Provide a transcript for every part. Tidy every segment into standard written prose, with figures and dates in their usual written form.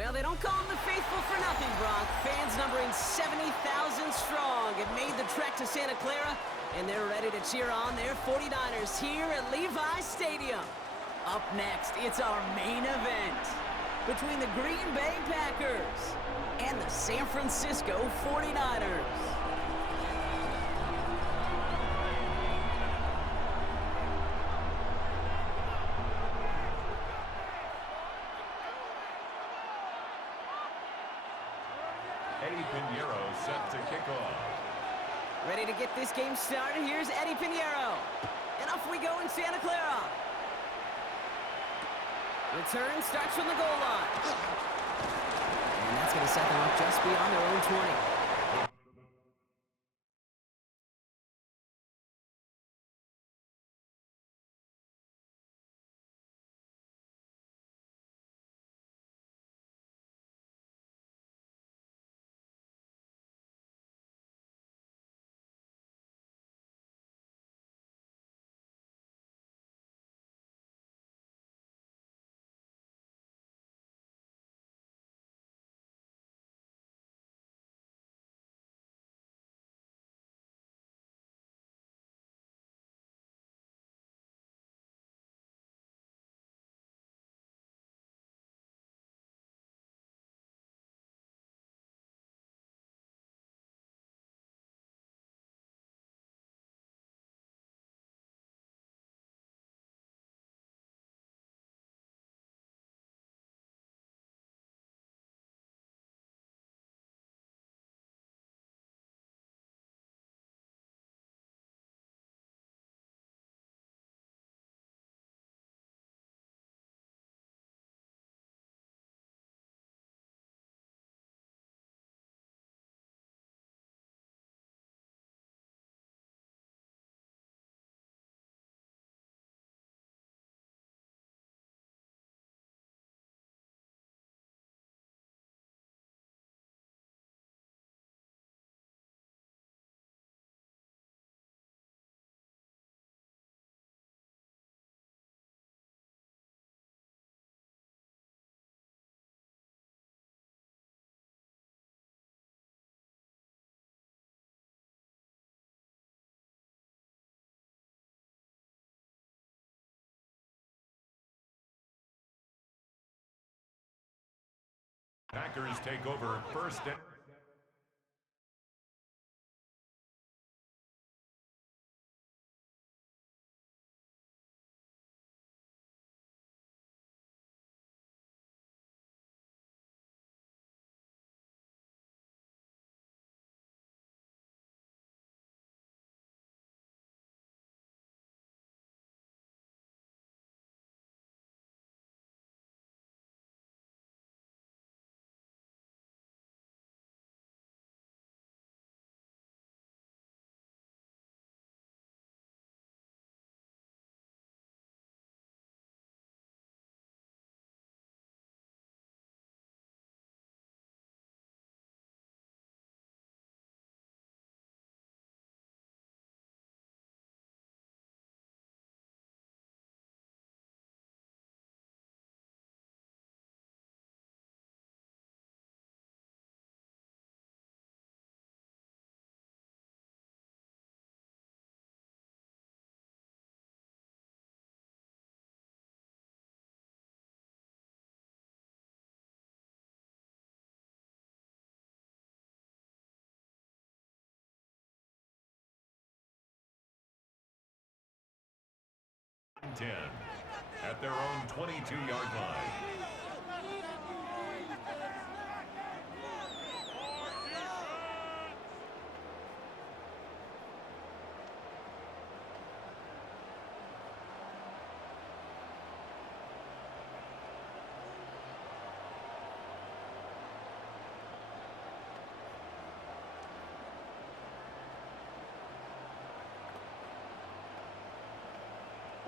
Well, they don't call them the faithful for nothing, Brock. Fans numbering 70,000 strong have made the trek to Santa Clara, and they're ready to cheer on their 49ers here at Levi's Stadium. Up next, it's our main event between the Green Bay Packers and the San Francisco 49ers. Set to kick off. Ready to get this game started. Here's Eddie Pinheiro. And off we go in Santa Clara. Return starts from the goal line. And that's going to set them up just beyond their own 20. Packers take over first and... at their own 22-yard line.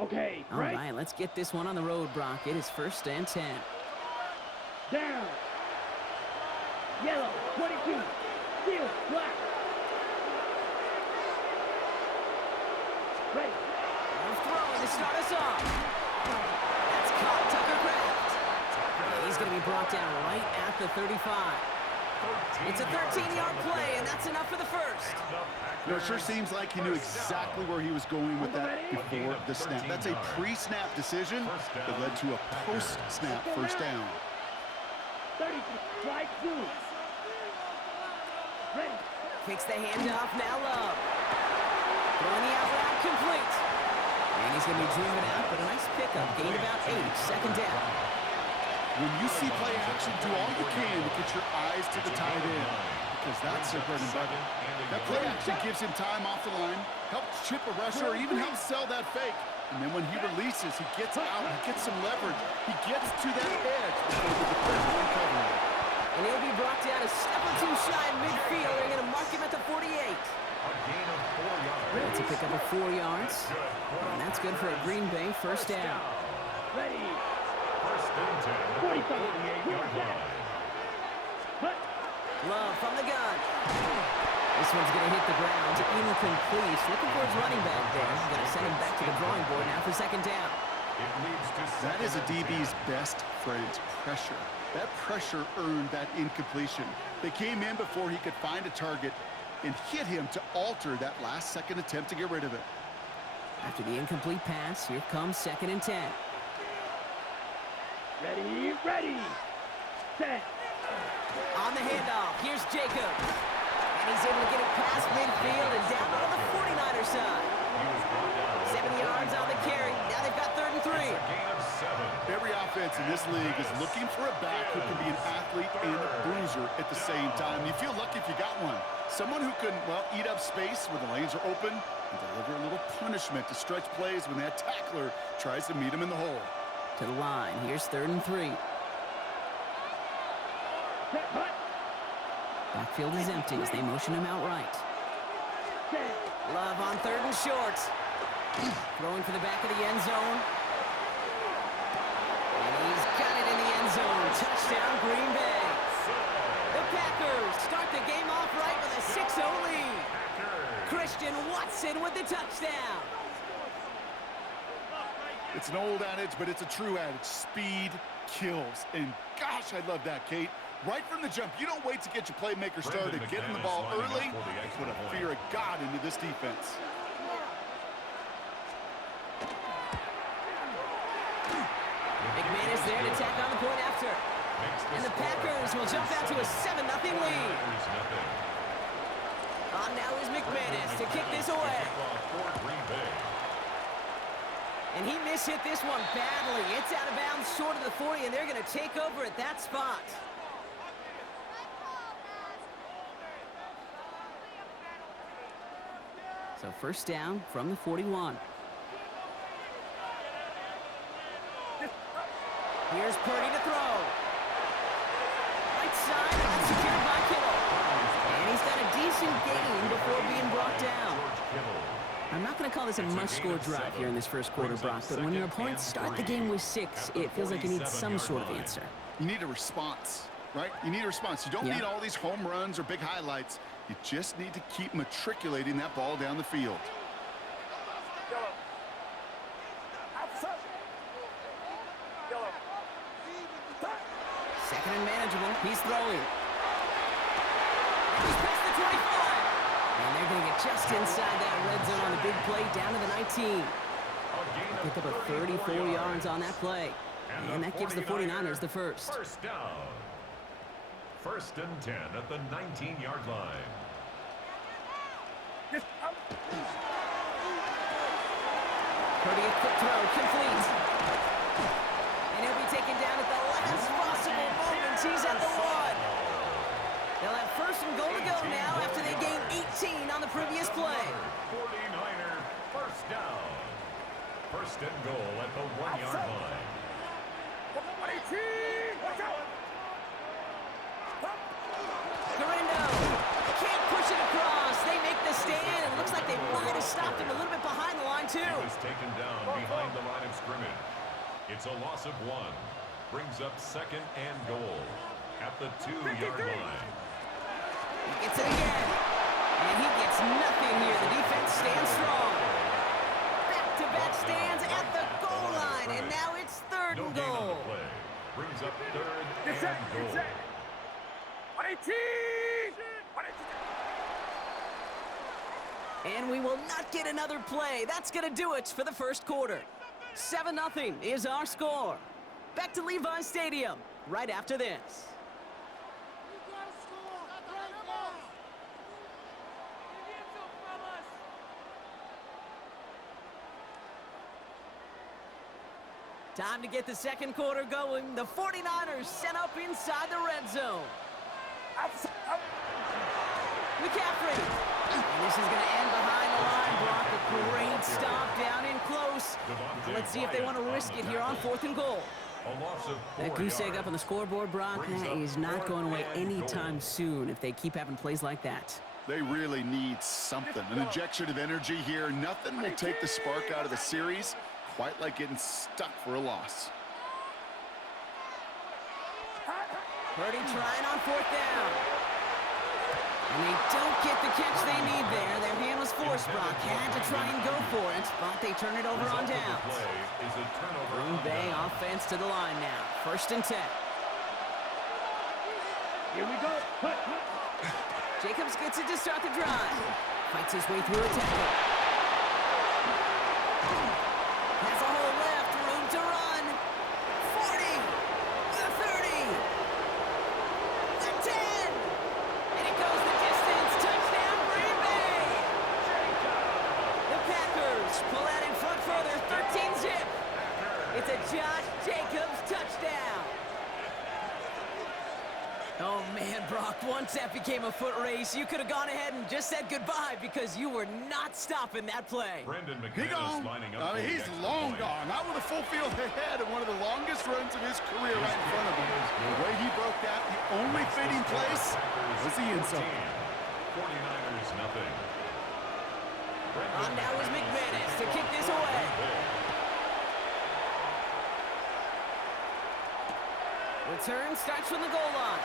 Okay, all right, let's get this one on the road, Brock. It is 1st and 10. Down. Yellow, 22. Field, black. Ready. Throw to start us off. That's caught Tucker Kraft. he's going to be brought down right at the 35. It's a 13-yard play, and that's enough for the first. You know, it sure seems like he knew exactly where he was going with that before the snap. That's a pre-snap decision that led to a post-snap first down. 30, strike two. Ready. Kicks the handoff, now Love. Throwing the out route complete. And he's going to be driven out, but a nice pickup. Gained about 8, second down. When you see play action, do all you can to get your eyes to the tight end, because that's their bread and butter. That play action gives him time off the line, helps chip a rusher, or even helps sell that fake. And then when he releases, he gets out, he gets some leverage. He gets to that edge before the defender can cover him. And he'll be brought down a step or two shy in midfield. They're going to mark him at the 48. A gain of 4 yards. That's a pickup of 4 yards. And that's good for a Green Bay first down. Ready. First and 10 at the 48-yard line. Love from the gun. This one's going to hit the ground. Incomplete. Looking for his running back there. Going to send him back to the drawing board now for second down. It leads to That is a DB's best friend, pressure. That pressure earned that incompletion. They came in before he could find a target and hit him to alter that last-second attempt to get rid of it. After the incomplete pass, here comes second and 10. Ready, ready. Set. On the handoff, here's Jacob. And he's able to get it past midfield and down on the 49er side. 7 yards on the carry. Now they've got 3rd and 3. a gain of 7. Every offense in this league is looking for a back who can be an athlete and a bruiser at the same time. You feel lucky if you got one. Someone who can, well, eat up space when the lanes are open and deliver a little punishment to stretch plays when that tackler tries to meet him in the hole. To the line, here's 3rd and 3. Set, hut. Backfield is empty as they motion him out right. Set. Love on 3rd and short. Throwing for the back of the end zone. And he's got it in the end zone. Touchdown, Green Bay. The Packers start the game off right with a 6-0 lead. Christian Watson with the touchdown. It's an old adage, but it's a true adage. Speed kills. And gosh, I love that, Kate. Right from the jump, you don't wait to get your playmaker started. Get him the ball early. Put a fear of God into this defense. McManus there to tack on the point after. And the Packers will jump out to a 7-0 lead. On now is McManus to kick this away. And he mishit this one badly. It's out of bounds short of the 40, and they're going to take over at that spot. So first down from the 41. Here's Purdy to throw. Right side, and that's secured by Kittle. And he's got a decent gain before being brought down. I'm not going to call this a must-score drive here in this first quarter, Brock, but when your opponents start the game with 6, it feels like you need some sort of answer. You need a response, right? You need a response. You don't need all these home runs or big highlights. You just need to keep matriculating that ball down the field. Second and manageable. He's throwing. He's past the 25. And they're going to get just inside that red zone on the big play down to the 19. Pick up a 34 yards on that play. And that gives the 49ers the first. First down. First and 10 at the 19-yard line. Purdy, a quick throw, complete. And he'll be taken down at the last possible moment. He's at the 1. They'll have first and goal to go now after they gained 18 on the previous play. 49er first down. First and goal at the 1-yard line. Garendo can't push it across. They make the stand, and it looks like they might have stopped him a little bit behind the line, too. He was taken down behind the line of scrimmage. It's a loss of 1. Brings up second and goal at the 2-yard line. He gets it again. And he gets nothing here. The defense stands strong. Back-to-back stands at the goal line, and now it's 3rd and goal. Brings up 3rd and goal. And we will not get another play. That's going to do it for the first quarter. 7-0 is our score. Back to Levi Stadium right after this. Time to get the second quarter going. The 49ers set up inside the red zone. McCaffrey. And this is going to end behind the line, Brock. A great stop down in close. Let's see if they want to risk it here on 4th and goal. That goose egg up on the scoreboard, Brock, that is not going away anytime soon if they keep having plays like that. They really need something. An injection of energy here. Nothing will take the spark out of the series quite like getting stuck for a loss. Purdy trying on 4th down. And they don't get the catch they need there. Their hand was forced, Brock. Had to try and go for it, but they turn it over on downs. Green Bay offense to the line now. 1st and 10. Here we go. Put. Jacobs gets it to start the drive. Fights his way through a tackle. Has a hole left, room to run. 40, the 30, the 10. And it goes the distance. Touchdown, Green Bay. The Packers pull out in front further, 13-zip. It's a Josh Jacobs touchdown. Oh, man, Brock, once that became a foot race, you could have gone ahead and just said goodbye because you were not stopping that play. He gone. He's long gone. Not with a full field ahead of one of the longest runs of his career right in front of him. The way he broke that, the only fitting place was the end zone. 49ers nothing. On now is McManus to kick this away. Return starts from the goal line.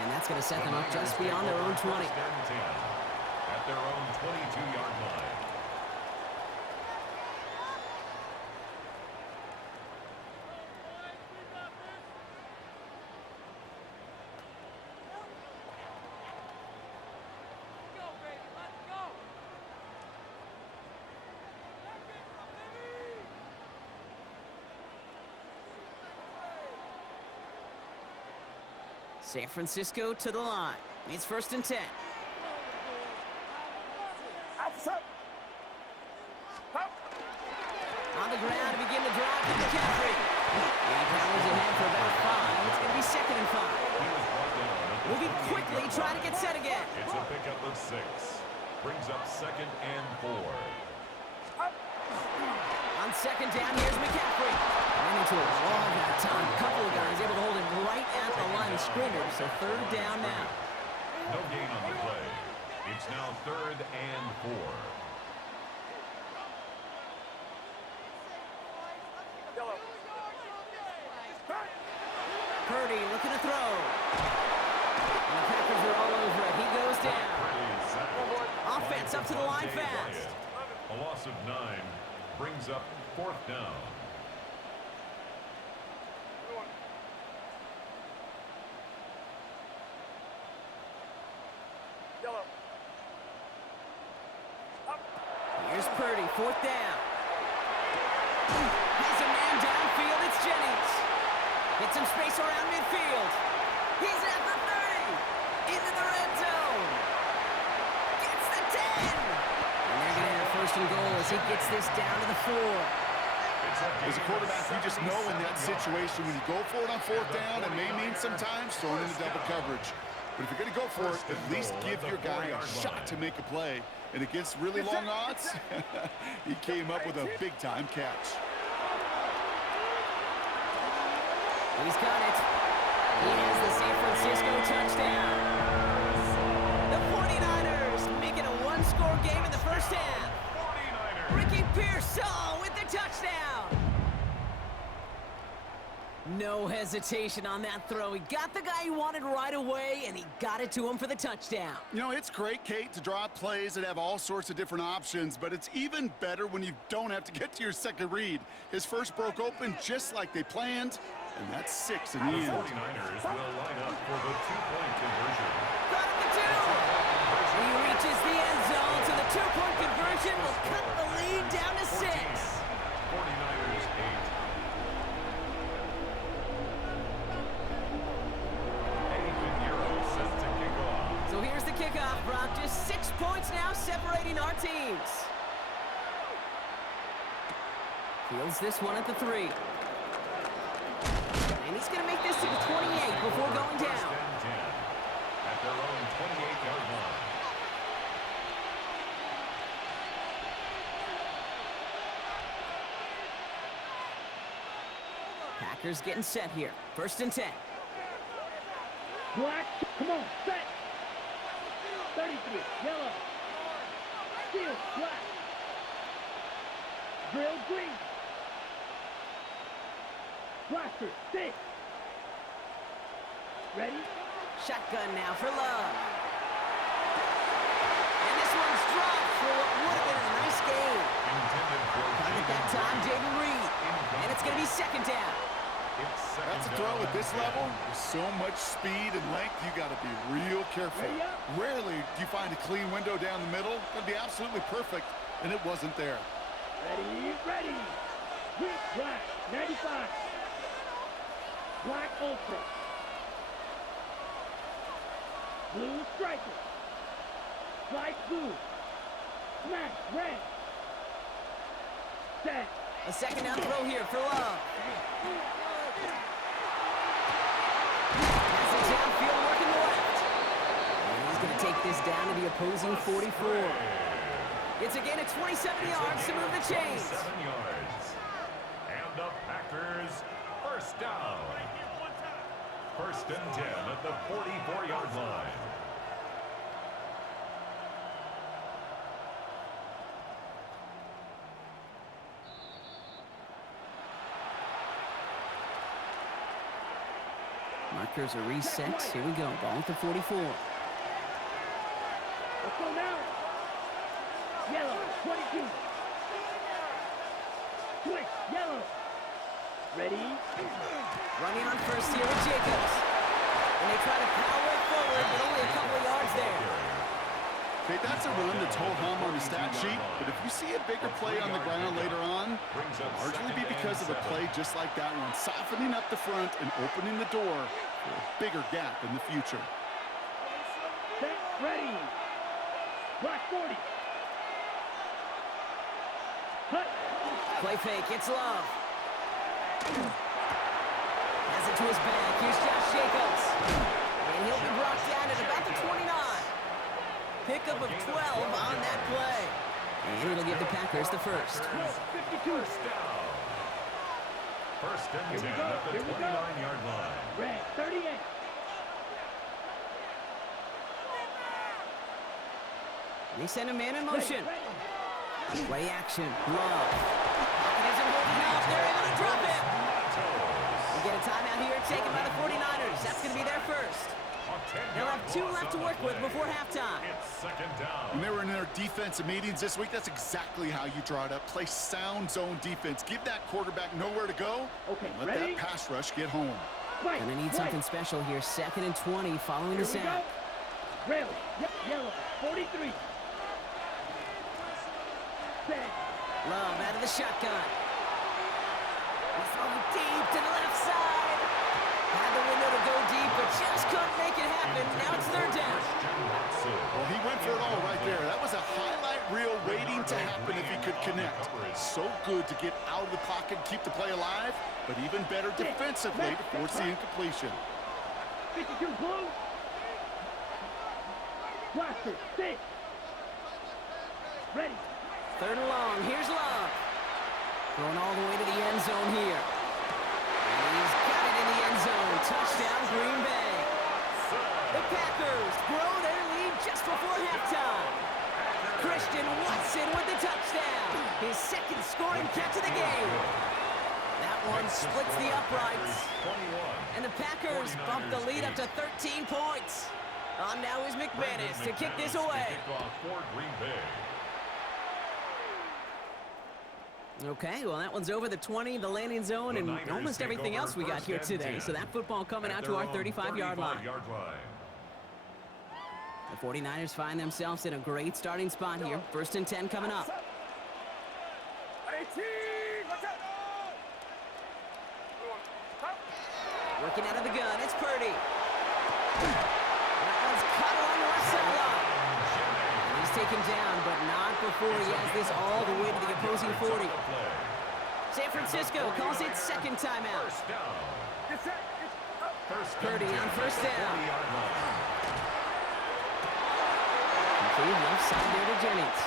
And that's going to set them up just beyond their own 20. At their own 22-yard line. San Francisco to the line. It's 1st and 10. On the ground to begin the drive to McCaffrey. And he powers ahead for about 5. It's going to be 2nd and 5. Moving quickly, trying to get set again. It's a pickup of 6. Brings up 2nd and 4. On 2nd down, here's McCaffrey. Ran into a wall that time. A couple of guys able to hold him right at the line of scrimmage. So 3rd down now. No gain on the play. It's now 3rd and 4. Purdy looking to throw. And the Packers are all over it. He goes down. Offense up to the line fast. A loss of 9 brings up 4th down. Here's Purdy, 4th down. Has a man downfield, it's Jennings. Gets some space around midfield. He's at the 30. Into the red zone. Gets the 10. And they're going to have 1st and goal as he gets this down to the 4. As a quarterback, you just know in that situation when you go for it on 4th down, it may mean sometimes throwing into double coverage. But if you're going to go for it, at least give your guy a shot to make a play. And against really long odds, he came up with a big-time catch. He's got it. He has the San Francisco touchdown. The 49ers make it a one-score game in the first half. Ricky Pearsall with the touchdown. No hesitation on that throw. He got the guy he wanted right away, and he got it to him for the touchdown. You know, it's great, Kate, to draw up plays that have all sorts of different options, but it's even better when you don't have to get to your second read. His first broke open just like they planned, and that's 6 in the end. The 49ers will line up for the two-point conversion. Got it to 2. He reaches the end zone, so the two-point conversion will cut the lead down to 6. 49ers 8. So here's the kickoff, Brock. Just 6 points now separating our teams. Fields this one at the 3. And he's going to make this to the 28 before going down. First and 10 at their own 28-yard line. Packers getting set here. First and 10. Black, come on, set. 33, yellow. Steel, black. Drill, green. Blaster, 6. Ready? Shotgun now for Love. And this one's dropped for what would have been a nice game. Target that time, Jaden Reed. And it's going to be second down. That's a throw at this level. With so much speed and length, you got to be real careful. Rarely do you find a clean window down the middle. That'd be absolutely perfect, and it wasn't there. Ready, ready. Green, black, 95. Black Ultra. Blue Striker. Light blue. Smash, red. Set. A second down throw here for Love. Passing downfield, working left. And he's going to take this down to the opposing 44. It's a gain of 27 yards to move the chains. 7 yards. And the Packers first down. First and 10 at the 44-yard line. Markers are reset. Here we go. Ball at the 44. Let's go now. Yellow, 22. Switch, yellow. Ready? Running on first here with Jacobs. And they try to power it forward, but only a couple of yards there. Okay, that's a run that's whole hum on the stat sheet, but if you see a bigger play on the ground later on, it'll largely be because of a play just like that one, softening up the front and opening the door for a bigger gap in the future. Set, ready. Black 40. Cut. Play fake. It's Love. Has it to his back. Here's Josh Jacobs. And he'll be brought down at about the 29. Pickup of 12 on that play. And it'll give the Packers the first. 52. First and 10 at the 29-yard line. Red, 38. They send a man in motion. Ready. Play action. Love. Pocket isn't holding up. They're able to drop it. We get a timeout here taken by the 49ers. That's going to be their first. They'll have 2 left to work with before halftime. It's second down. When they were in their defensive meetings this week, that's exactly how you draw it up. Play sound zone defense. Give that quarterback nowhere to go. Okay, And let ready? that pass rush get home. Right, And they need something special here. Second and 20 following the Here we go. sack. Rail, yep, yellow, 43. Set. Love out of the shotgun. He's throwing deep to the left side. Had the window to go deep, but just couldn't make it happen. Now it's third down. Well, he went for it all right there. That was a highlight reel waiting to happen if he could connect. So good to get out of the pocket and keep the play alive, but even better defensively to force the incompletion. 52 blue. Blaster, 6. Ready. Third and long. Here's Love. Going all the way to the end zone here. And he's got it in the end zone. Touchdown, Green Bay. The Packers grow their lead just before halftime. Christian Watson with the touchdown. His second scoring catch of the game. That one split hits the uprights. 21. And the Packers bump the lead up to 13 points. On now is McManus to kick this away. For Green Bay. Okay, well, that one's over the 20, the landing zone, and almost everything else we got here today. So that football coming out to our 35-yard line. The 49ers find themselves in a great starting spot here. 1st and 10 coming up. Working out of the gun, it's Purdy. That one's cut along the left sideline. He's taken down, but not before he has this all the way to the opposing 40. San Francisco calls it second timeout. Purdy on 1st down. Complete left side there to Jennings.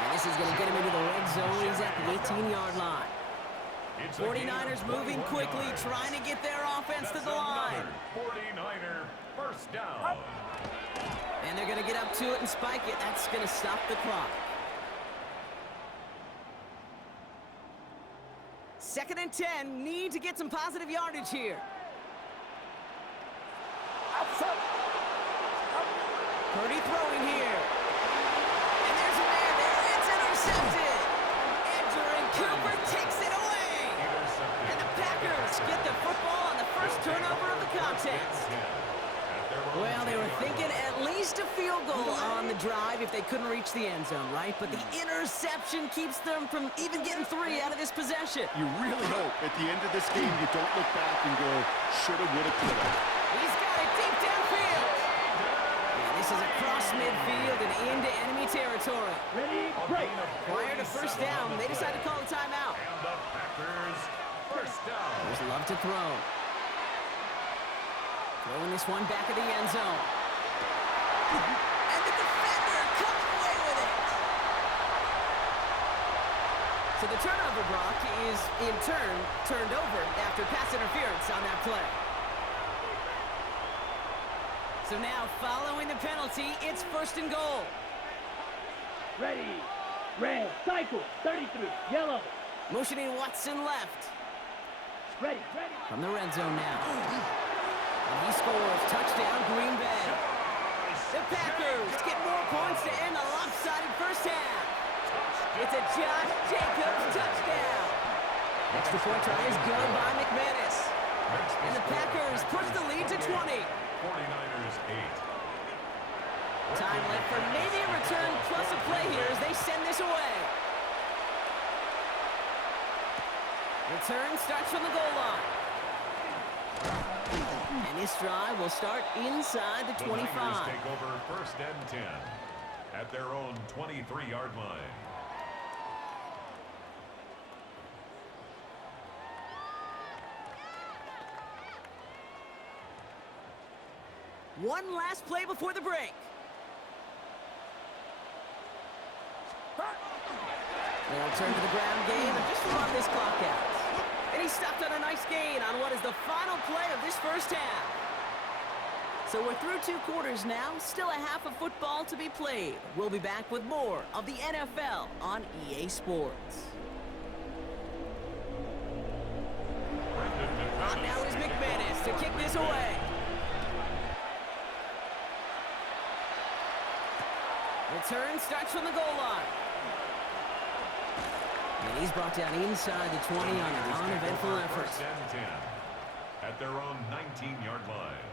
And this is going to get him into the red zone. He's at the 18-yard line. 49ers moving quickly, trying to get their offense to the line. 49er 1st down. And they're going to get up to it and spike it. That's going to stop the clock. 2nd and 10, need to get some positive yardage here. Purdy throwing here. And there's a man there. It's intercepted. And Cooper takes it away. And the Packers get the football on the first turnover of the contest. Well, they were thinking at least a field goal on the drive if they couldn't reach the end zone, right? But the interception keeps them from even getting 3 out of this possession. You really hope at the end of this game you don't look back and go, shoulda, woulda, coulda. He's got it deep downfield. And this is across midfield and into enemy territory. Ready, break. Prior to 1st down, they decide to call a timeout. And the Packers 1st down. There's love to throw. Throwing this one back of the end zone. And the defender comes away with it. So the turnover, Brock, is in turn turned over after pass interference on that play. So now, following the penalty, it's 1st and goal. Ready, red, cycle, 33, yellow. Motioning Watson left. Ready. From the red zone now. And he scores. Touchdown, Green Bay. The Packers get more points to end the lopsided 1st half. It's a Josh Jacobs touchdown. Extra point try is good by McManus. And the Packers push the lead to 20. 49ers 8. Time left for maybe a return plus a play here as they send this away. Return starts from the goal line. And this drive will start inside the 25. The Niners take over 1st and 10 at their own 23-yard line. One last play before the break. They'll turn to the ground game and just run this clock out. And he stopped on a nice gain on what is the final play of this 1st half. So we're through 2 quarters now, still a half of football to be played. We'll be back with more of the NFL on EA Sports. On now is McManus to kick this away. Return starts from the goal line. And he's brought down inside the 20 on an uneventful effort. 1st and 10 at their own 19-yard line.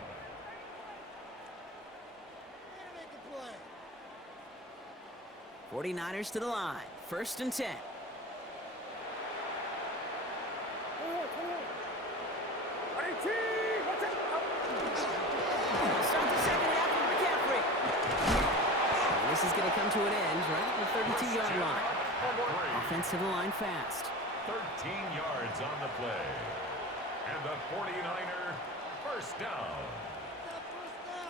Make a play. 49ers to the line. 1st and 10. Start the 2nd half with McCaffrey. And this is going to come to an end right at the 32-yard line. Offense to the line fast. 13 yards on the play. And the 49er 1st down.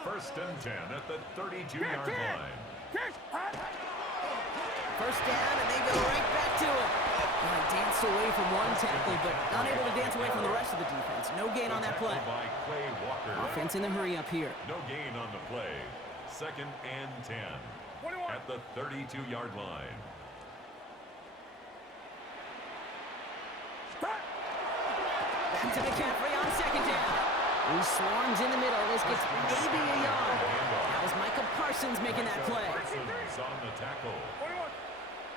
1st and 10 at the 32-yard line. 1st down, and they go right back to it. Well, he danced away from one tackle, but unable to dance away from the rest of the defense. No gain on that play. By Clay Walker. Offense in the hurry up here. No gain on the play. 2nd and 10 at the 32-yard line. Back to McCaffrey on second down. He swarms in the middle. This gets maybe a yard. That was Michael Parsons making that play. Parsons on the tackle.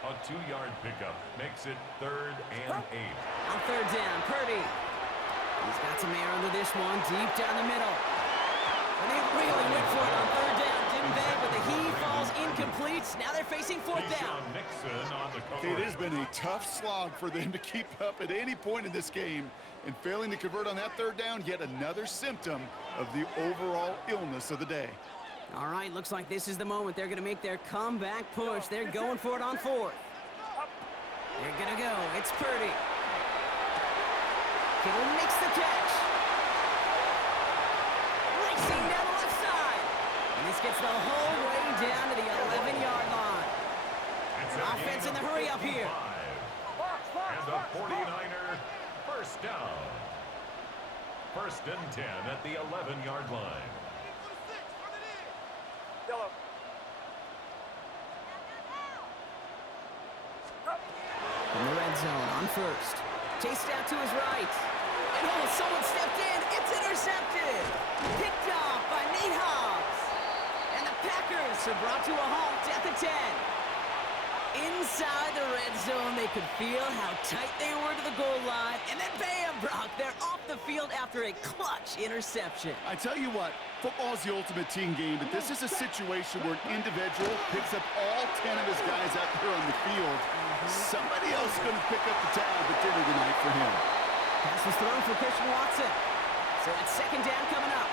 A 2-yard pickup makes it 3rd and 8. On third down, Purdy. He's got some air under this one, deep down the middle. And they really went for it on third down, didn't they? But the heave falls incomplete. Now they're facing fourth down. Nixon on the cover. It has been a tough slog for them to keep up at any point in this game. And failing to convert on that third down, yet another symptom of the overall illness of the day. All right, looks like this is the moment. They're going to make their comeback push. They're going for it on fourth. They're going to go. It's Purdy. Kittle makes the catch. Racing down the left side. And this gets the whole way down to the 11-yard line. Offense in the hurry up here. And the 49er first down. 1st and 10 at the 11-yard line. In the red zone on first. Chased out to his right. And oh, someone stepped in. It's intercepted. Picked off by Nate Hobbs. And the Packers are brought to a halt at the 10. Inside the red zone, they could feel how tight they were to the goal line. And then bam, Brock, they're off the field after a clutch interception. I tell you what, football's the ultimate team game, but this is a situation where an individual picks up all 10 of his guys out there on the field. Somebody else is going to pick up the tab at dinner tonight for him. Pass was thrown for Christian Watson. So it's second down coming up.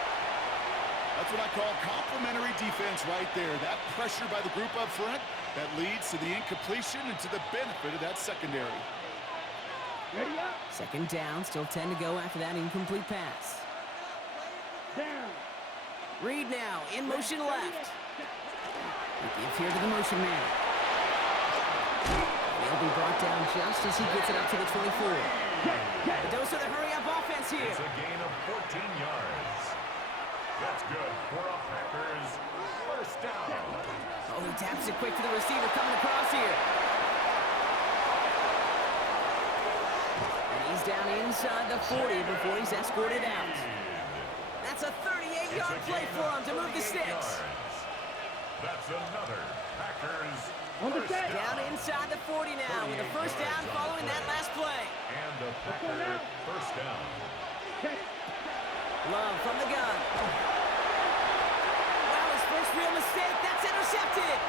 That's what I call complimentary defense right there. That pressure by the group up front, that leads to the incompletion and to the benefit of that secondary. Ready up. Second down, still 10 to go after that incomplete pass. Down. Reed now, in motion left. We give here to the motion man. He'll be brought down just as he gets it up to the 24. But those are the hurry-up offense here. It's a gain of 14 yards. That's good for a Packers first down. Oh, he taps it quick to the receiver coming across here. And he's down inside the 40 before he's escorted out. That's a 38-yard play for him to move the sticks. That's another Packers Number 10. Down inside the 40 now with the first down following that last play. And the Packer first down. Love from the gun. Wow, his first real mistake. That's intercepted.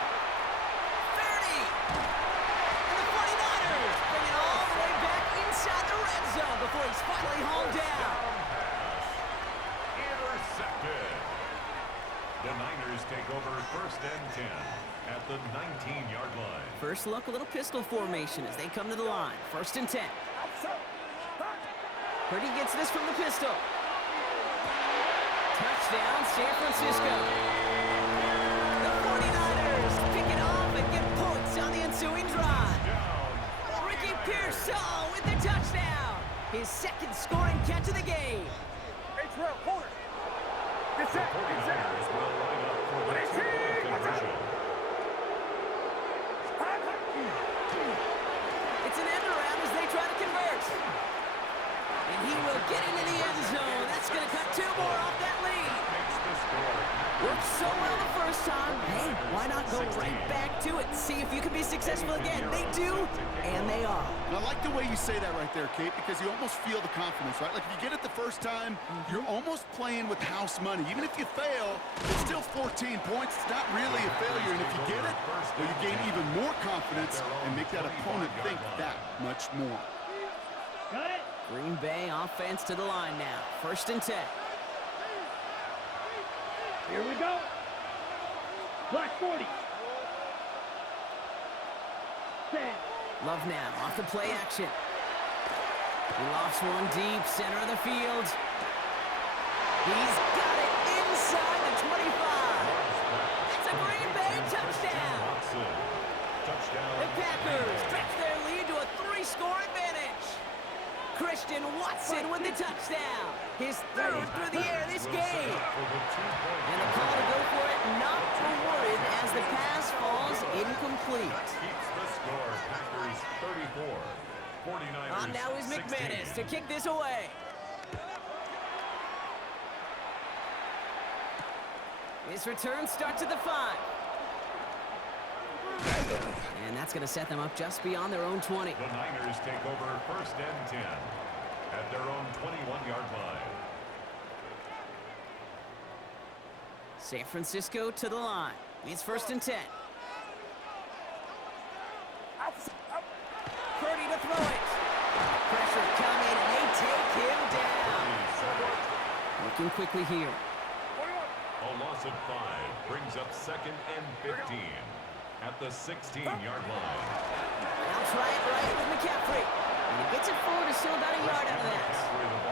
30. And the 49ers bring it all the way back inside the red zone before he's finally hauled down. Intercepted. The Niners take over 1st and 10 at the 19-yard line. First look, a little pistol formation as they come to the line. 1st and 10. Purdy gets this from the pistol. Touchdown, San Francisco. The 49ers pick it off and get points on the ensuing drive. Ricky Pearsall with the touchdown. His second scoring catch of the game. The 49ers will line up for the two-point conversion. It's an end around as they try to convert. And he will get into the end zone. That's going to cut 2 more off that lead. Makes the score. Worked so well the first time. Hey, why not go right back to it? See if you can be successful again. They do, and they are. And I like the way you say that right there, Kate, because you almost feel the confidence, right? Like if you get it the first time, you're almost playing with house money. Even if you fail, it's still 14 points. It's not really a failure. And if you get it, well, you gain even more confidence and make that opponent think that much more. Got it. Green Bay offense to the line now. 1st and 10. Here we go. Black 40. Set. Love now, off the play action. He lofts one deep, center of the field. He's got it inside the 25. It's a Green Bay touchdown. The Packers stretch their lead to a 3-score advantage. Christian Watson with the touchdown. His 3rd through the air this game. And the call to go for it not rewarded as the pass falls incomplete. Keeps the score. Packers 34. 49ers On now is 16. McManus to kick this away. His return starts at the 5. And that's going to set them up just beyond their own 20. The Niners take over 1st and 10 at their own 21-yard line. San Francisco to the line. It's 1st and 10. Purdy to throw it. Pressure coming, and they take him down. Working quickly here. A loss of 5 brings up 2nd and 15 at the 16-yard line. They'll try it right with McCaffrey. And he gets it forward to still about a yard out of that.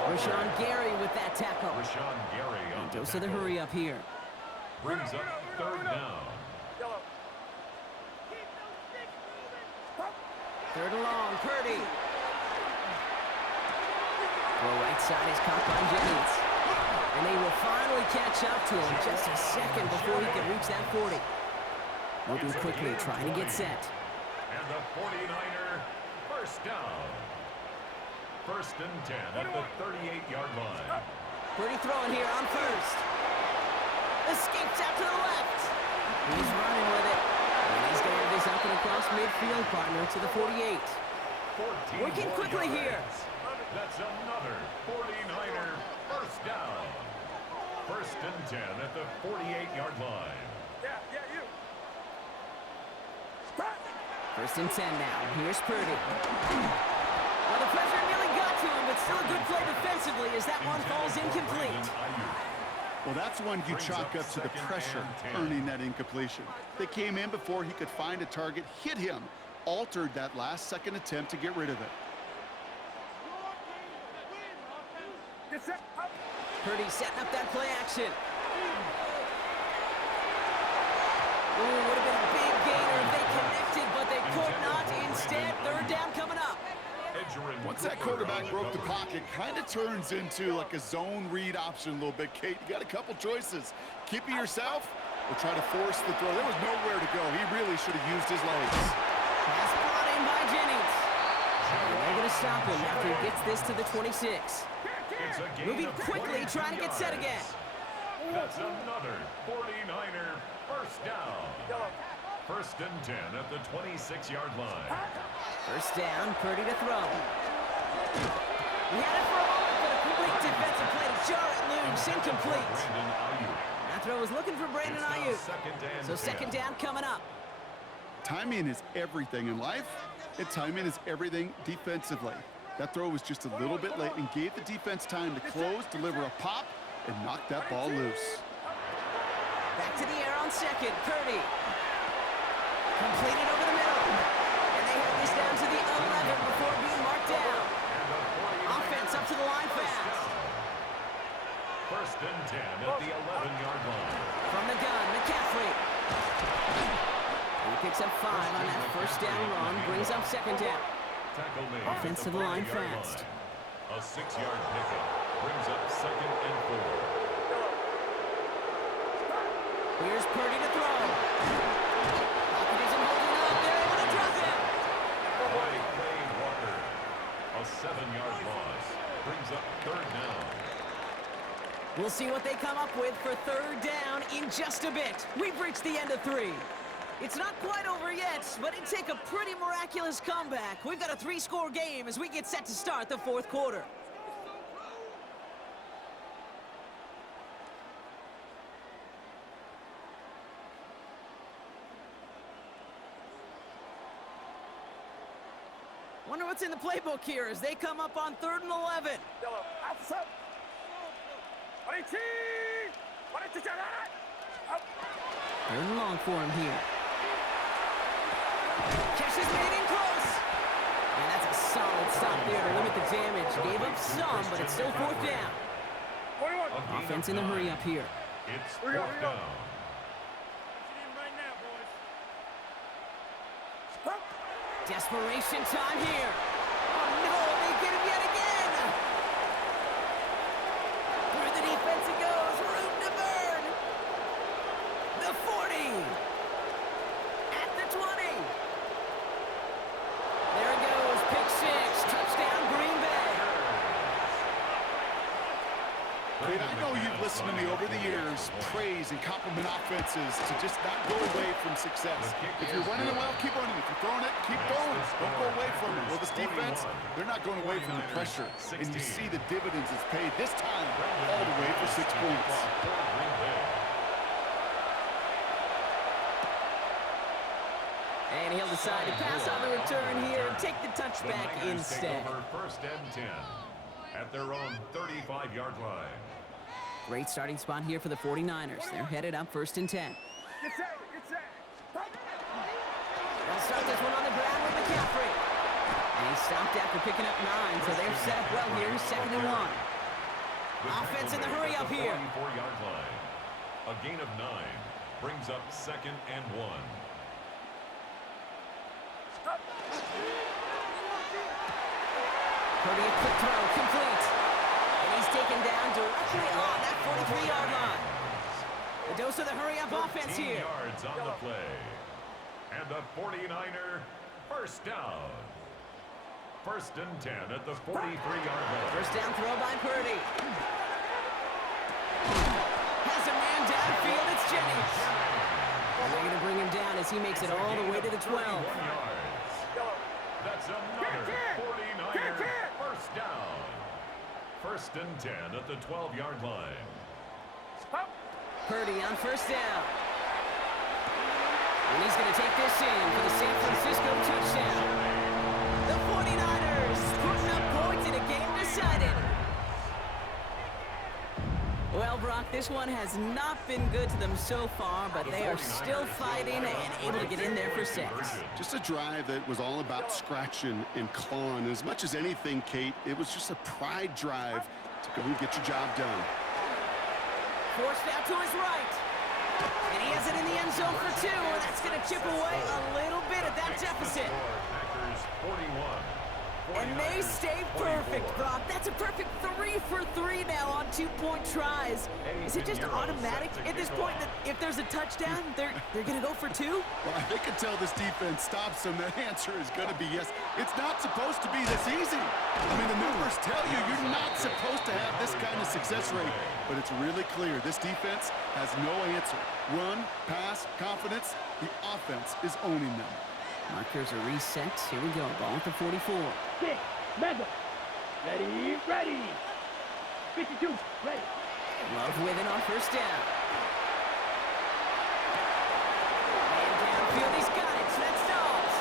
Rashawn Gary with that tackle. Rashawn Gary on the Dose of the tackle. hurry up here. Brings up 3rd down. 3rd and long, Purdy. Well, right side is caught by Jennings. And they will finally catch up to him just a second before he can reach that 40. Moving quickly, trying to get set. And the 49er 1st down. 1st and 10 at the 38-yard line. Purdy throwing here on 1st. Escapes out to the left. He's running with it. And he's going to have this up and across midfield, partner, to the 48. 14 Working more quickly yards. here. That's another 49er 1st down. 1st and 10 at the 48-yard line. 1st and 10 now. Here's Purdy. Well, the pressure nearly got to him, but still a good play defensively as that one falls incomplete. Well, that's one you chalk up to the pressure, earning that incompletion. They came in before he could find a target, hit him, altered that last-second attempt to get rid of it. Purdy setting up that play action. Ooh, would have been a big gainer if they connected, but they could not. Instead, 3rd down coming up. Once that quarterback broke the pocket, kind of turns into like a zone read option a little bit, Kate. You got a couple choices. Keep it yourself or try to force the throw. There was nowhere to go. He really should have used his legs. Pass brought in by Jennings. And they're going to stop him after he gets this to the 26. Moving quickly, trying to get set again. That's another 49er 1st down. 1st and 10 at the 26-yard line. 1st down, Purdy to throw. He had it for a moment, but a quick defensive play to jar it loose, incomplete. That throw was looking for Brandon Ayuk. So 2nd down coming up. Timing is everything in life, and timing is everything defensively. That throw was just a little bit late and gave the defense time to close, deliver a pop, and knock that ball loose. Back to the air on 2nd, Purdy. Completed over the middle. And they have this down to the 11 before being marked down. Offense up to the line fast. 1st and 10 at the 11-yard line. From the gun, McCaffrey. He picks up 5 on that 1st down run, brings up 2nd down. Tackle made Offense at to the line 40-yard fast. line. A 6-yard pickup brings up 2nd and 4. Here's Purdy to throw. Pocket isn't holding up. They're able to drop him. By Quay Walker. A 7-yard loss brings up 3rd down. We'll see what they come up with for 3rd down in just a bit. We've reached the end of 3. It's not quite over yet, but it'd take a pretty miraculous comeback. We've got a 3-score game as we get set to start the 4th quarter. Wonder what's in the playbook here as they come up on 3rd and 11. 3rd and long for him here. Catch is made in close. And that's a solid stop there to limit the damage. Gave up some, but it's still 4th down. Offense in the hurry up here. It's 4th down. Desperation time here. Oh no, they get him yet again. Through the defense it goes. Room to burn. The 40. At the 20. There it goes. Pick 6. Touchdown Green Bay. Kate, I know you've listened to me over the years praise and compliment offenses to just not go away from success. If you're running it well, keep running. If you're throwing it, keep throwing. Don't go away from it. Well, this defense, they're not going away from the pressure. And you see the dividends it's paid this time all the way for 6 points. And he'll decide to pass on the return here and take the touchback instead. First and 10 at their own 35-yard line. Great starting spot here for the 49ers. They're headed up 1st and 10. Get set, get set. They'll start this one on the ground with McCaffrey. And he stopped after picking up 9, so they're set up well here, 2nd and 1. Offense in the hurry up here. 44-yard line. A gain of 9 brings up 2nd and 1. Purdy, a quick throw, complete. And he's taken down directly on that 43-yard line. A dose of the hurry-up offense here. 15 yards on the play. And the 49er first down. 1st and 10 at the 43-yard line. First down throw by Purdy. Has a man downfield, it's Jennings. And they're going to bring him down as he makes it all the way to the 12. That's another 49er first down. 1st and 10 at the 12-yard line. Purdy on first down. And he's going to take this in for the San Francisco touchdown. The 49ers putting up points in a game decided. Well, Brock, this one has not been good to them so far, but they are still fighting and able to get in there for 6. Just a drive that was all about scratching and clawing. As much as anything, Kate, it was just a pride drive to go and get your job done. Forced out to his right. And he has it in the end zone for 2, and that's going to chip away a little bit at that deficit. Packers 41. And they stay perfect, Brock. That's a perfect 3 for 3 now on 2-point tries. Is it just automatic at this point that if there's a touchdown, they're going to go for 2? Well, I think until this defense stops them, the answer is going to be yes. It's not supposed to be this easy. I mean, the numbers tell you you're not supposed to have this kind of success rate. But it's really clear this defense has no answer. Run, pass, confidence. The offense is owning them. Markers are reset. Here we go. Ball at the 44. 6, mega. Ready, ready. 52, ready. Love with it on first down. And downfield, he's got it. So that's Dobbs.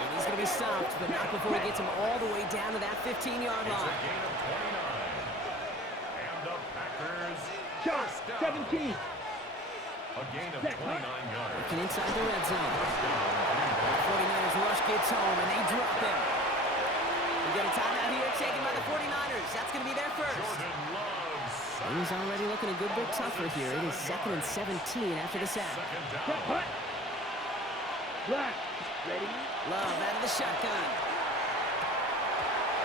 And he's going to be stopped, but not before he gets him all the way down to that 15-yard It's a line. gain of 29. And the Packers Shot, first down. 17. A gain of 29 yards. Looking inside the red zone. The 49ers rush gets home, and they drop him. We get a timeout here taken by the 49ers. That's going to be their first. Jordan Loves. He's already looking a good bit tougher here. It is 2nd and 17 after the sack. Second Set, down. hut. Black, ready. Love out of the shotgun.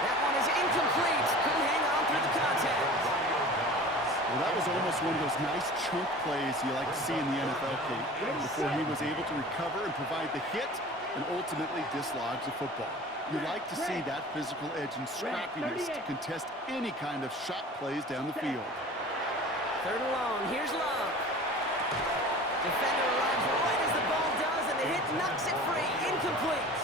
That one is incomplete. Couldn't hang on through the contact. Well, that was almost one of those nice chunk plays you like to see in the NFL, Kate, before he was able to recover and provide the hit and ultimately dislodge the football. You like to see that physical edge and scrappiness to contest any kind of shot plays down the field. 3rd and long. Here's Love. Defender arrives right as the ball does, and the hit knocks it free. Incomplete.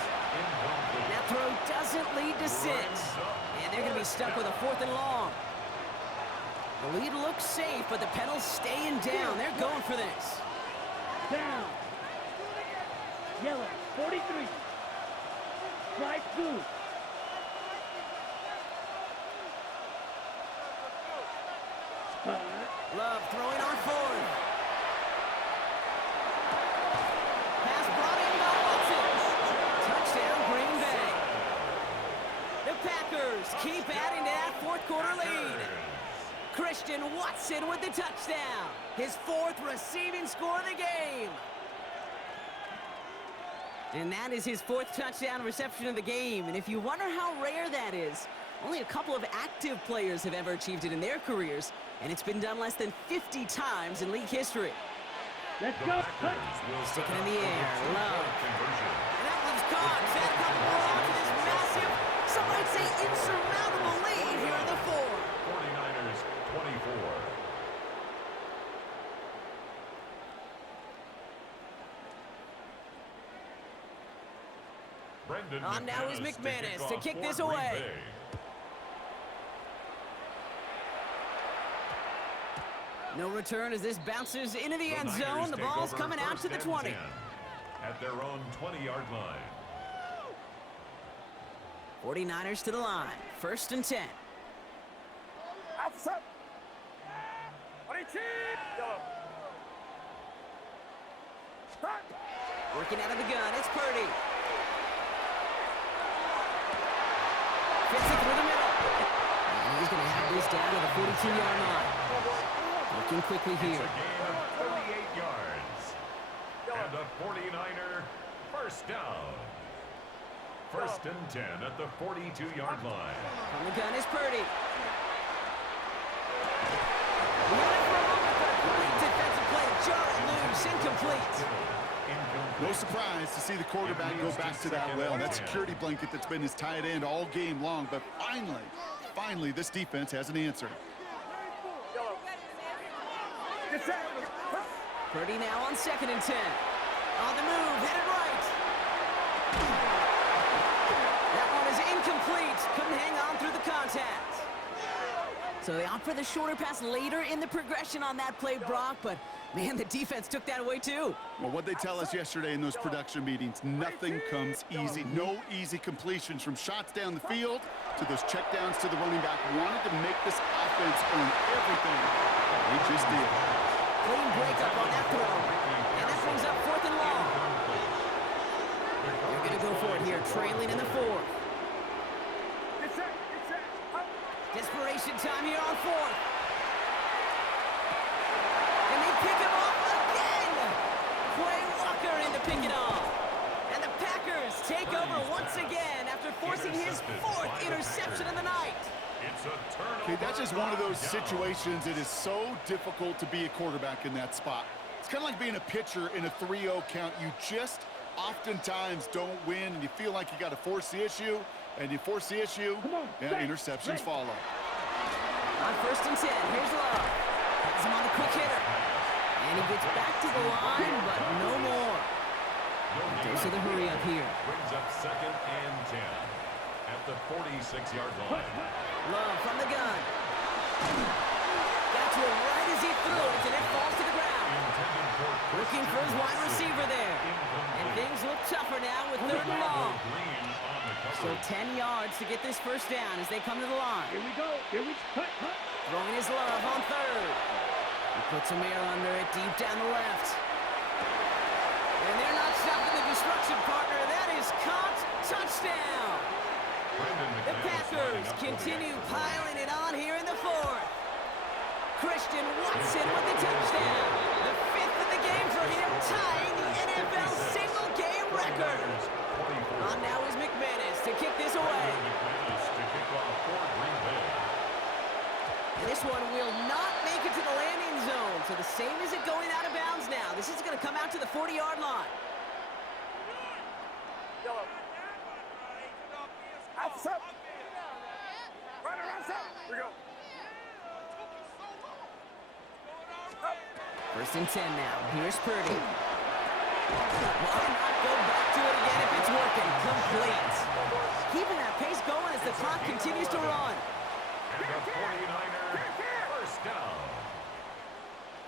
That throw doesn't lead to 6. And they're going to be stuck with a 4th and long. The lead looks safe, but the Pedals staying down. They're going for this. Down. Yellow, 43. Strike 2. Love throwing on 4th. Pass brought in by Watson. Touchdown, Green Bay. The Packers keep adding to that 4th quarter lead. Christian Watson with the touchdown. His 4th receiving score of the game. And that is his 4th touchdown reception of the game. And if you wonder how rare that is, only a couple of active players have ever achieved it in their careers, and it's been done less than 50 times in league history. Let's go. Hut. Sticking in the air, Love. And that one's caught. Add a couple more on to this massive, some might say insurmountable lead here in the 4th. 49ers 24. On now is McManus to kick this away. No return as this bounces into the end zone. The ball's coming out to the 20. At their own 20-yard line. 49ers to the line. 1st and 10. Working out of the gun, it's Purdy. Fits it through the middle. And he's going to have this down to the 42-yard line. Working quickly here. It's a gain of 38 yards. And a 49er first down. 1st and 10 at the 42-yard line. From the gun is Purdy. He had it for a moment, but a great defensive play. Jar it loose, incomplete. No surprise to see the quarterback go back to that well. That security blanket that's been his tight end all game long. But finally, this defense has an answer. Purdy now on 2nd and 10. On the move, headed right. That one is incomplete. Couldn't hang on through the contact. So they opt for the shorter pass later in the progression on that play, Brock, but man, the defense took that away too. Well, what they tell us yesterday in those production meetings, nothing comes easy. No easy completions from shots down the field to those checkdowns to the running back. Wanted to make this offense earn everything. They just did. Clean breakup on that throw. And that brings up 4th and long. They're going to go for it here, trailing in the 4th. Desperation time here on 4th. And they pick him off again. Quay Walker in to pick it off. And the Packers take over once again after forcing his 4th interception of the night. It's a turnover. Okay, that's just one of those situations. It is so difficult to be a quarterback in that spot. It's kind of like being a pitcher in a 3-0 count. You just oftentimes don't win, and you feel like you got to force the issue, and you force the issue, and interceptions follow. On 1st and 10, here's Love. Has him on the quick hitter. And he gets back to the line, but no more. Goes to the hurry up here. Brings up 2nd and 10 at the 46-yard line. Love from the gun. Got to it right as he threw it, and it falls to the ground. Looking for his wide receiver there. And things look tougher now with 3rd and long. So 10 yards to get this first down as they come to the line. Here we go. Here we go. Throwing his Love on 3rd. He puts some air under it deep down the left. And they're not stopping the destruction, partner. That is caught. Touchdown. The Packers continue piling it on here in the 4th. Christian Watson with the touchdown. The 5th of the game for him, tying the NFL single-game record. On now is McManus to kick this away. And this one will not make it to the landing zone. So the same as it going out of bounds now. This is going to come out to the 40-yard line. First and 10 now. Here's Purdy. Why not go back to it again if it's working? Complete. Keeping that pace going as the clock continues to run. And the 49er first down.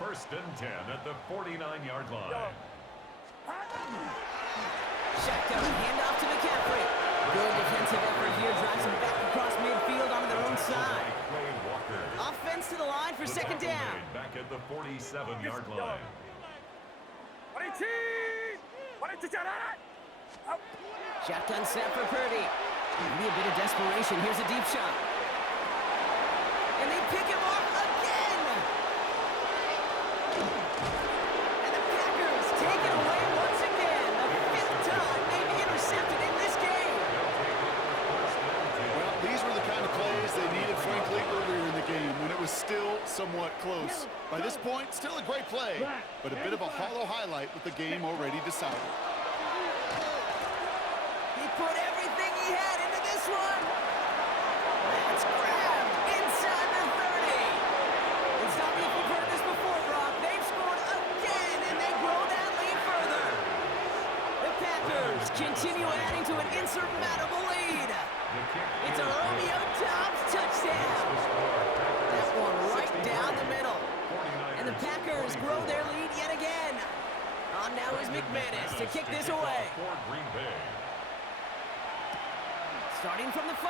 1st and 10 at the 49-yard line. Shotgun, handoff to McCaffrey. Good defensive effort here, drives him back across midfield onto their own side. Offense to the line for 2nd down. Back at the 47-yard line. Shotgun snap for Purdy. Maybe a bit of desperation. Here's a deep shot. And they pick him off again. And the Packers take it away once again. The 5th time they've intercepted in this game. Well, these were the kind of plays they needed, frankly, earlier in the game when it was still somewhat close. By this point, still a great play, but a bit of a hollow highlight with the game already decided. He put everything he had into this one. That's grabbed inside the 30. It's not if you've heard this before, Brock. They've scored again, and they grow that lead further. The Packers continue adding to an insurmountable lead. It's a Romeo Dobbs touchdown. That one right down the middle. And the Packers grow their lead yet again. On now is McManus to kick this away. Starting from the 5.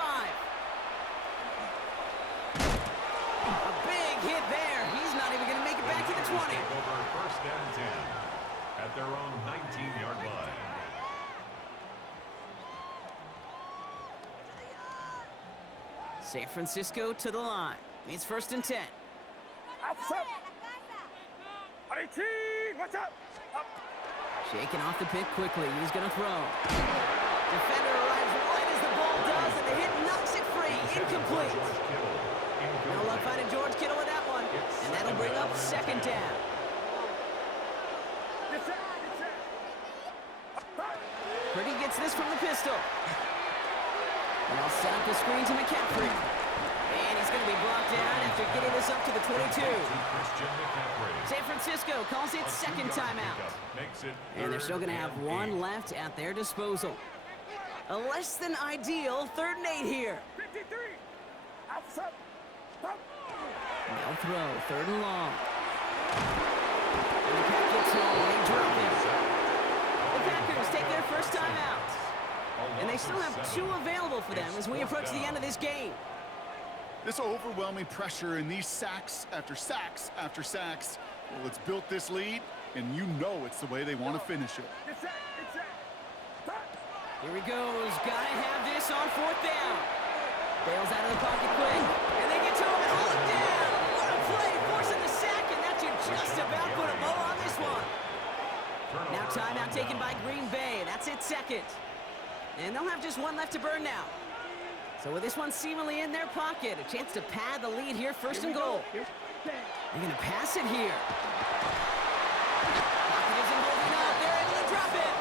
A big hit there. He's not even going to make it back to the 20. Over first and 10 at their own 19-yard line. San Francisco to the line. It's first and 10. What's up? Shaking off the pick quickly. He's going to throw. Defender arrives right as the ball does, and the hit knocks it free. Incomplete. No luck finding George Kittle with that one. And that'll bring up second down. Purdy gets this from the pistol. And I'll set up the screen to McCaffrey. And he's going to be brought down after getting this up to the 22. San Francisco calls it second timeout. And they're still going to have one left at their disposal. A less than ideal 3rd and 8 here. 53. Now throw, 3rd and long. And the Packers they drop it. The Packers take their first timeout. And they still have 2 available for them as we approach the end of this game. This overwhelming pressure and these sacks after sacks after sacks, well, it's built this lead, and you know it's the way they want to finish it. Here he goes. Gotta have this on 4th down. Bails out of the pocket quick, and they get to him and hold him down. What a play, forcing the sack, and that should just about put a bow on this one. Now timeout taken by Green Bay. That's it, second. And they'll have just one left to burn now. So with this one seemingly in their pocket, a chance to pad the lead here, 1st and goal. They're going to pass it here. Pocket isn't holding up. They're able to drop it.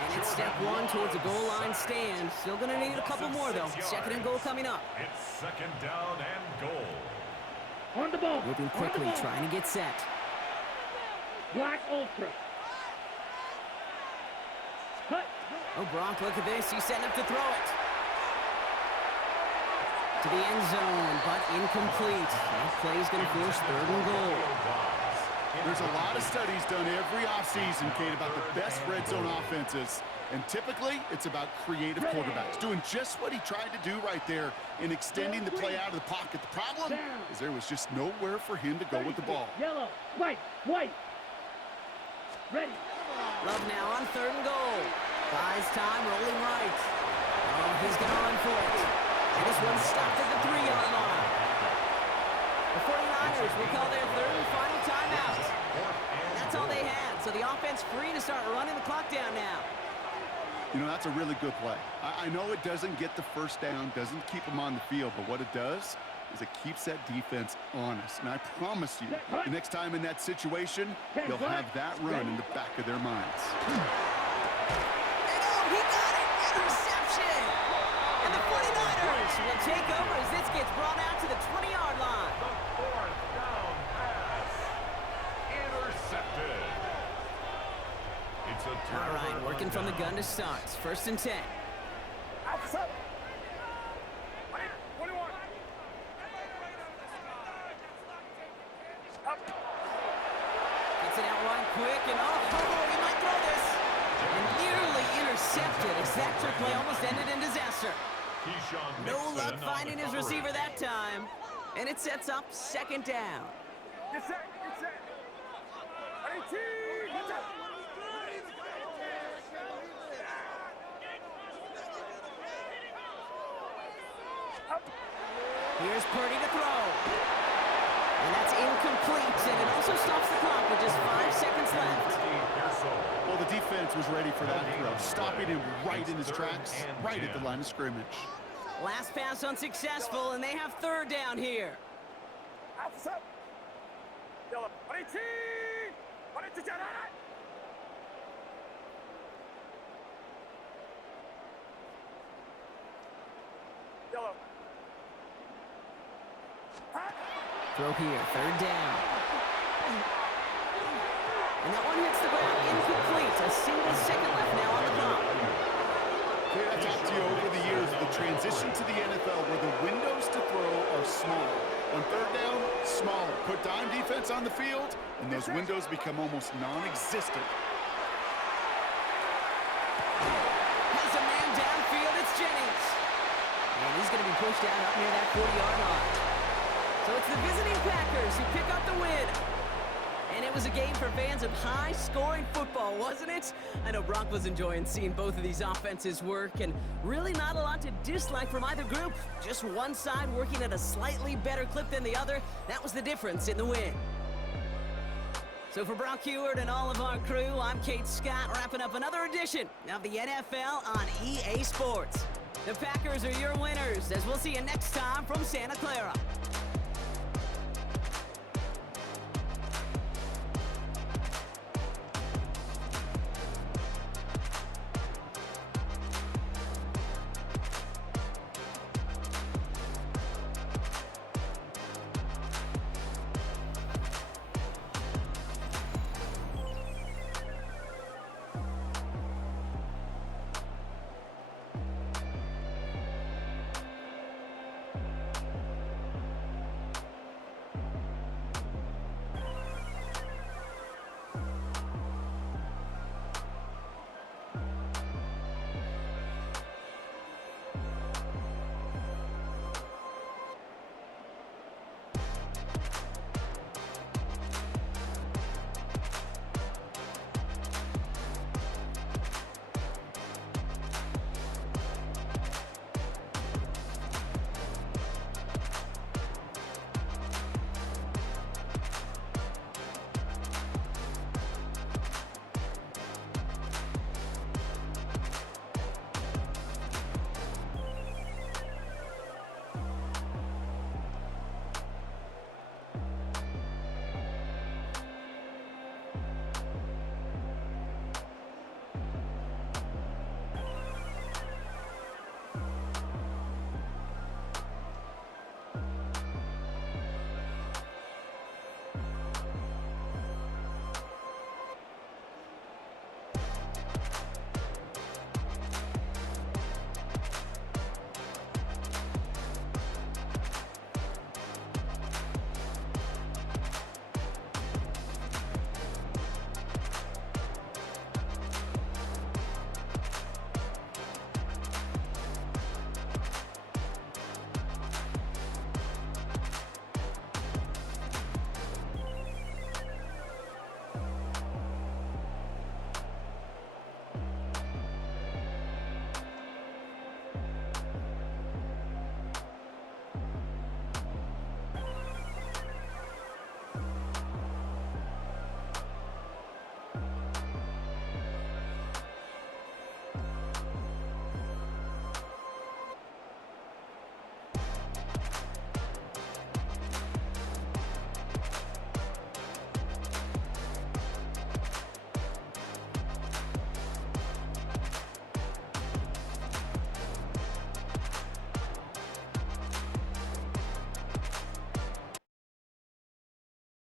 And it's step 1 towards a goal line stand. Still going to need a couple more, though. 2nd and goal coming up. It's 2nd down and goal. On the ball. Moving quickly, trying to get set. Black Ultra. Cut. Oh, Gronk, look at this. He's setting up to throw it. To the end zone, but incomplete. That play's going to force 3rd and goal. There's a lot of studies done every offseason, Kate, about the best red zone offenses. And typically, it's about creative quarterbacks, doing just what he tried to do right there in extending the play out of the pocket. The problem is there was just nowhere for him to go with the ball. Yellow, white. Ready. Love now on 3rd and goal. Buys time, rolling right. Oh, he's going to run for it. And this one stopped at the 3-yard line. The 49ers will call their 3rd and final timeout. And that's all they had. So the offense free to start running the clock down now. You know, that's a really good play. I know it doesn't get the first down, doesn't keep them on the field, but what it does is it keeps that defense honest. And I promise you, the next time in that situation, they'll have that run in the back of their minds. And oh, he got it! Interception! And the 49ers will take over as this gets brought out to the 20-yard line. The 4th down pass. Intercepted. It's a turnover. All right, working from the gun to start. 1st and 10. Outside. 21. Gets it out wide quick, and he might throw this. And nearly intercepted as that trick play almost ended in disaster. No luck finding his receiver that time. And it sets up 2nd down. Get set. 18. Watch out. Here's Purdy to throw. And that's incomplete, and it also stops the clock with just 5 seconds left. Well, the defense was ready for that throw, stopping him right in his tracks, right at the line of scrimmage. Last pass unsuccessful, and they have 3rd down here. Outside. Yellow. 18. Yellow. Throw here, 3rd down. And that one hits the ground incomplete. A single second left now on the clock. Okay, I talked to you over the years of the transition to the NFL where the windows to throw are smaller. On third down, smaller. Put dime defense on the field, and those windows become almost non-existent. Has a man downfield. It's Jennings. And he's going to be pushed out up near that 40-yard line. So it's the visiting Packers who pick up the win. And it was a game for fans of high-scoring football, wasn't it? I know Brock was enjoying seeing both of these offenses work, and really not a lot to dislike from either group. Just one side working at a slightly better clip than the other. That was the difference in the win. So for Brock Heward and all of our crew, I'm Kate Scott, wrapping up another edition of the NFL on EA Sports. The Packers are your winners, as we'll see you next time from Santa Clara.